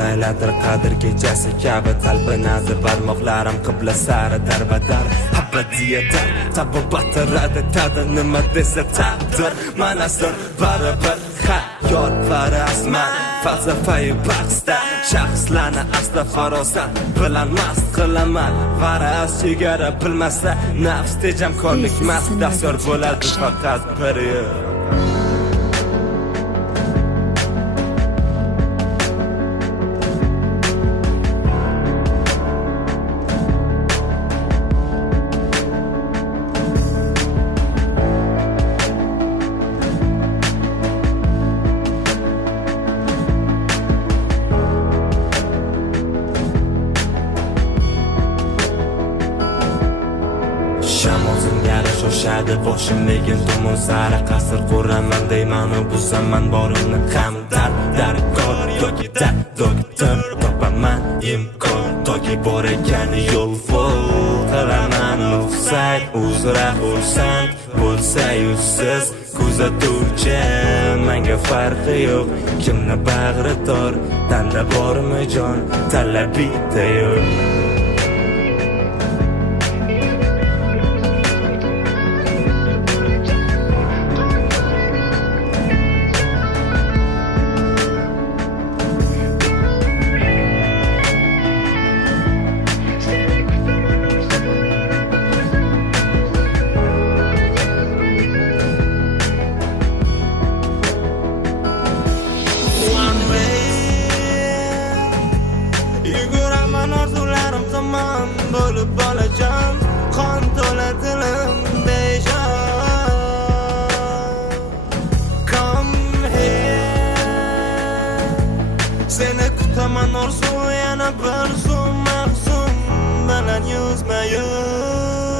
layladir qadr kechasi kabi talpinadi barmoqlarim qibla sari darbadar abadiyatdan tabobattiradi ta'da nima desa taqdir manasir baribir hayot va rasman falsafai bahsda shaxslarni asla farosat bilan mast qilaman varaz chegara bilmasa nafs tejamkorlik mast dastyor bo'ladi faqat bir yo'l Shamol singari shoshadi boshim lekin tomon sari qasr quraman deyman bu zaman borimni ham darkor yoki doktor topaman imkon toki bor ekan yo'l qilaman ofsayd uzra xursand bo'lsa yuzsiz kuzatuvchi menga farqi yo'q kimni bag'ri tor tanda bormi jon talab bitta yo'q Yuguraman orzularim tomon bo'lib bolajon qon to'la dilim bejon Come here Seni kutaman orzu yana bir zum mahzun bilan yuzma yuz